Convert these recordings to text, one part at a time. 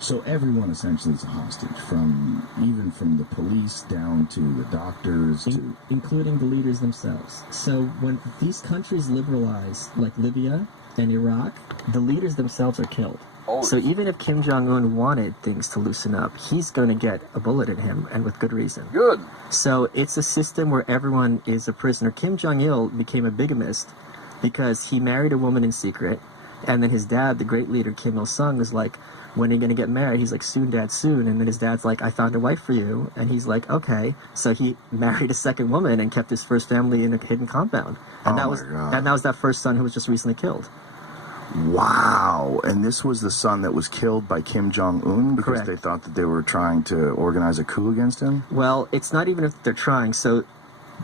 So everyone essentially is a hostage, even from the police down to the doctors, including the leaders themselves. So when these countries liberalize, like Libya and Iraq, the leaders themselves are killed. So even if Kim Jong-un wanted things to loosen up, he's going to get a bullet in him, and with good reason. Good. So it's a system where everyone is a prisoner. Kim Jong-il became a bigamist because he married a woman in secret, and then his dad, the great leader Kim Il-sung, was like, when are you going to get married? He's like, soon, Dad, soon. And then his dad's like, I found a wife for you. And he's like, okay. So he married a second woman and kept his first family in a hidden compound. And that was that first son who was just recently killed. Wow. And this was the son that was killed by Kim Jong-un because Correct. They thought that they were trying to organize a coup against him? Well, it's not even if they're trying. So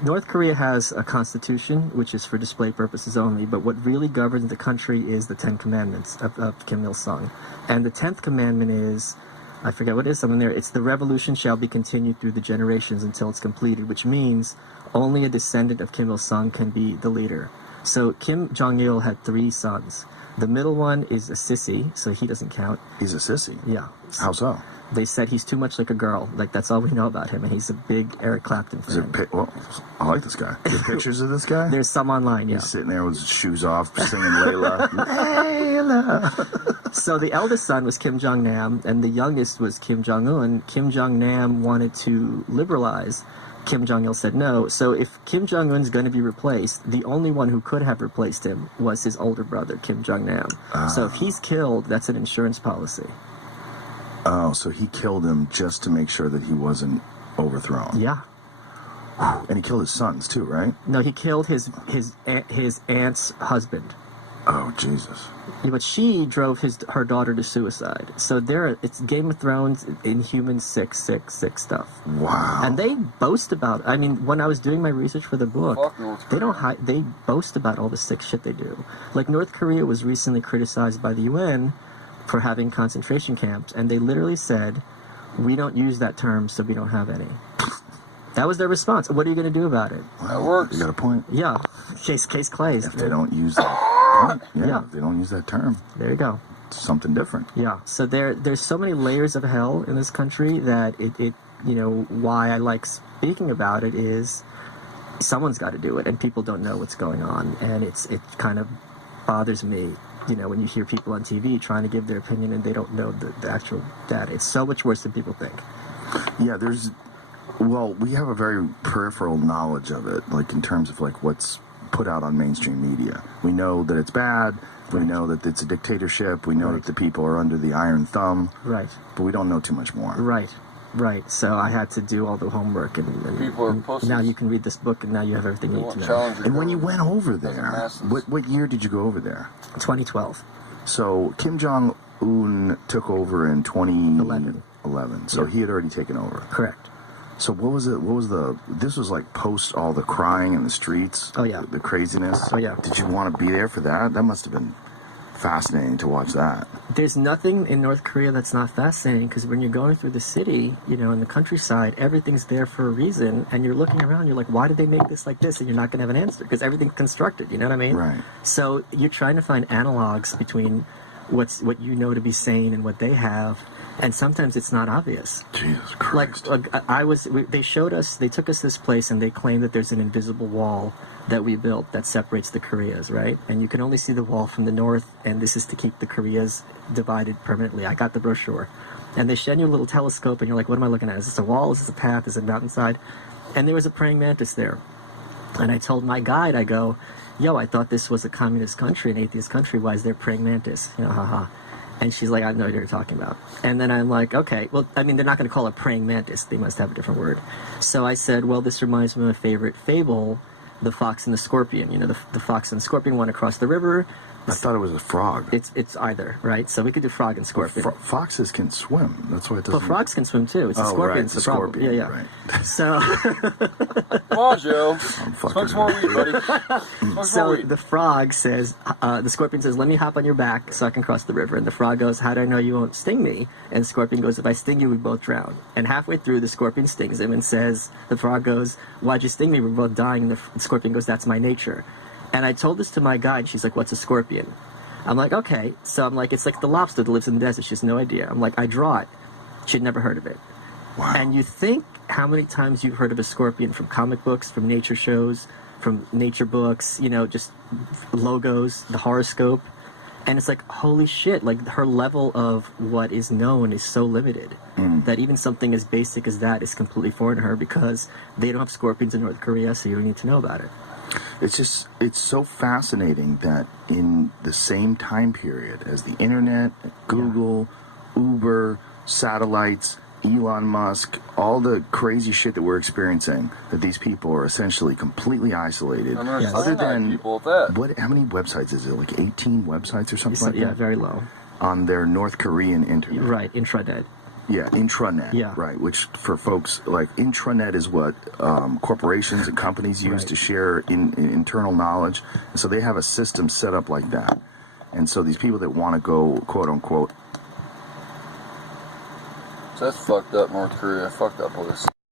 North Korea has a constitution, which is for display purposes only, but what really governs the country is the Ten Commandments of Kim Il-sung. And the 10th commandment is, I forget what it is, something there, it's the revolution shall be continued through the generations until it's completed, which means only a descendant of Kim Il-sung can be the leader. So Kim Jong-il had 3 sons. The middle one is a sissy, so he doesn't count. He's a sissy? Yeah. How so? They said he's too much like a girl. Like, that's all we know about him, and he's a big Eric Clapton fan. Well, I like this guy. There pictures of this guy? There's some online, yeah. He's sitting there with his shoes off, singing Layla. Layla! So the eldest son was Kim Jong-nam, and the youngest was Kim Jong-un. Kim Jong-nam wanted to liberalize. Kim Jong-il said no. So if Kim Jong-un's going to be replaced, the only one who could have replaced him was his older brother, Kim Jong-nam. So if he's killed, that's an insurance policy. Oh, so he killed him just to make sure that he wasn't overthrown. Yeah. And he killed his sons too, right? No, he killed his aunt's husband. Oh, Jesus. Yeah, but she drove her daughter to suicide. So it's Game of Thrones, Inhuman, sick stuff. Wow. And they boast about. I mean, when I was doing my research for the book, they boast about all the sick shit they do. Like North Korea was recently criticized by the UN for having concentration camps, and they literally said, "We don't use that term, so we don't have any." That was their response. What are you going to do about it? That works. You got a point. Yeah, case closed. If they don't use that, if they don't use that term, there you go. It's something different. Yeah. So there's so many layers of hell in this country that it why I like speaking about it is someone's got to do it, and people don't know what's going on, and it kind of bothers me. When you hear people on TV trying to give their opinion and they don't know the actual data. It's so much worse than people think. Yeah, we have a very peripheral knowledge of it, like in terms of like what's put out on mainstream media. We know that it's bad. We know that it's a dictatorship. We know that the people are under the iron thumb. Right. But we don't know too much more. Right. So I had to do all the homework, and people are pussies. Now you can read this book, and now you have everything you need to know. And when you went over there, what year did you go over there? 2012. So Kim Jong-un took over in 2011. So he had already taken over. Correct. So this was like post all the crying in the streets? Oh, yeah. The craziness? Oh, yeah. Did you want to be there for that? That must have been fascinating to watch that. There's nothing in North Korea that's not fascinating, because when you're going through the city, in the countryside, everything's there for a reason, and you're looking around, you're like, why did they make this like this? And you're not going to have an answer, because everything's constructed, you know what I mean? Right. So you're trying to find analogs between what you know to be sane and what they have, and sometimes it's not obvious. Jesus Christ. They took us this place, and they claim that there's an invisible wall that we built that separates the Koreas, right? And you can only see the wall from the north, and this is to keep the Koreas divided permanently. I got the brochure. And they send you a little telescope, and you're like, what am I looking at? Is this a wall? Is this a path? Is it a mountainside? And there was a praying mantis there. And I told my guide, I go, yo, I thought this was a communist country, an atheist country. Why is there a praying mantis? Haha. And she's like, I have no idea what you're talking about. And then I'm like, okay, well, I mean, they're not going to call it praying mantis. They must have a different word. So I said, well, this reminds me of my favorite fable, The Fox and the Scorpion. The fox and the scorpion went across the river. I thought it was a frog. It's either, right? So we could do frog and scorpion. Well, foxes can swim. That's why it doesn't... Well, frogs can swim, too. It's the scorpion. Right, it's the scorpion. Yeah. Right. So... Come on, Joe. Smoke some more weed, buddy. So the frog says, the scorpion says, let me hop on your back so I can cross the river. And the frog goes, how do I know you won't sting me? And the scorpion goes, if I sting you, we both drown. And halfway through, the scorpion stings him and says, the frog goes, why'd you sting me? We're both dying. And the scorpion goes, that's my nature. And I told this to my guide. She's like, what's a scorpion? I'm like, okay. So I'm like, it's like the lobster that lives in the desert. She has no idea. I'm like, I draw it. She'd never heard of it. Wow. And you think how many times you've heard of a scorpion from comic books, from nature shows, from nature books, you know, just logos, the horoscope. And it's like, holy shit, like her level of what is known is so limited that even something as basic as that is completely foreign to her because they don't have scorpions in North Korea, so you don't need to know about it. It's so fascinating that in the same time period as the internet, Google, Uber, satellites, Elon Musk, all the crazy shit that we're experiencing, that these people are essentially completely isolated. Yes. Other than people with that. how many websites is it? Like 18 websites or something like that? Yeah, very low. On their North Korean internet. Right, intranet. Yeah, intranet. Yeah. Right, which for folks, like intranet is what corporations and companies use Right. to share internal knowledge. And so they have a system set up like that. And so these people that want to go, quote unquote, So that's fucked up, North Korea. Fuck that place.